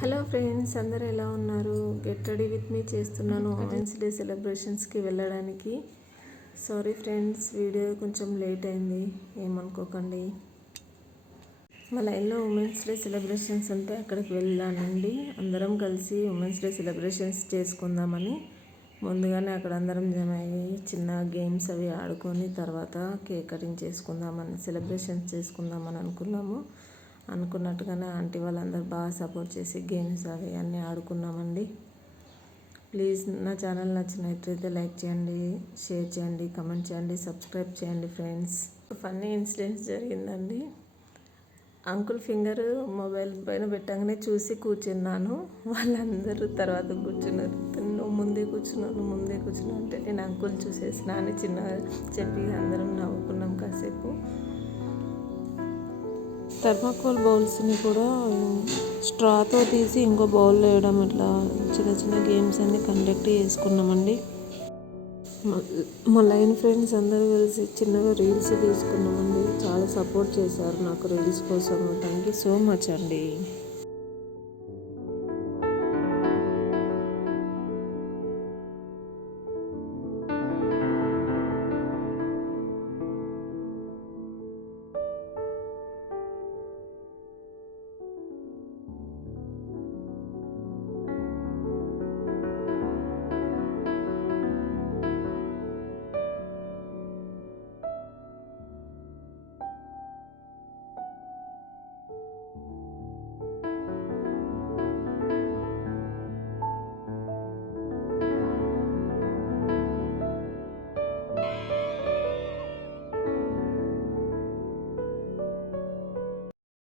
Hello friends, అందరూ ఎలా ఉన్నారు? గెట్ రెడీ విత్ మీ చేస్తున్నాను ఉమెన్స్ డే సెలబ్రేషన్స్కి వెళ్ళడానికి. సారీ ఫ్రెండ్స్, వీడియో కొంచెం లేట్ అయింది, ఏమనుకోకండి. మా లైన్లో ఉమెన్స్ డే సెలబ్రేషన్స్ ఉంటే అక్కడికి వెళ్ళానండి. అందరం కలిసి ఉమెన్స్ డే సెలబ్రేషన్స్ చేసుకుందామని ముందుగానే అక్కడ అందరం జమ అయ్యి చిన్న గేమ్స్ అవి ఆడుకొని తర్వాత కేక్ కటింగ్ చేసుకుందామని సెలబ్రేషన్స్ చేసుకుందామని అనుకున్నట్టుగానే ఆంటీ వాళ్ళందరూ బాగా సపోర్ట్ చేసి గేమ్స్ అవి అన్నీ ఆడుకున్నామండి. ప్లీజ్ నా ఛానల్ నచ్చినట్లయితే లైక్ చేయండి, షేర్ చేయండి, కమెంట్ చేయండి, సబ్స్క్రైబ్ చేయండి ఫ్రెండ్స్. ఫన్నీ ఇన్సిడెంట్స్ జరిగిందండి. అంకుల్ ఫింగర్ మొబైల్ పైన పెట్టగానే చూసి కూర్చున్నాను. వాళ్ళందరూ తర్వాత కూర్చున్నారు. నువ్వు ముందే కూర్చున్నావు అంటే నేను అంకుల్ చూసేసిన అని చిన్నగా చెప్పి అందరం నవ్వుకున్నాం కాసేపు. థర్మాకోల్ బౌల్స్ని కూడా స్ట్రాతో తీసి ఇంకో బౌల్ వేయడం, ఇట్లా చిన్న చిన్న గేమ్స్ అన్నీ కండక్ట్ చేసుకున్నామండి. మా లైన్ ఫ్రెండ్స్ అందరూ కలిసి చిన్నగా రీల్స్ తీసుకున్నామండి. చాలా సపోర్ట్ చేశారు నాకు రీల్స్ కోసం. థ్యాంక్ యూ సో మచ్ అండి.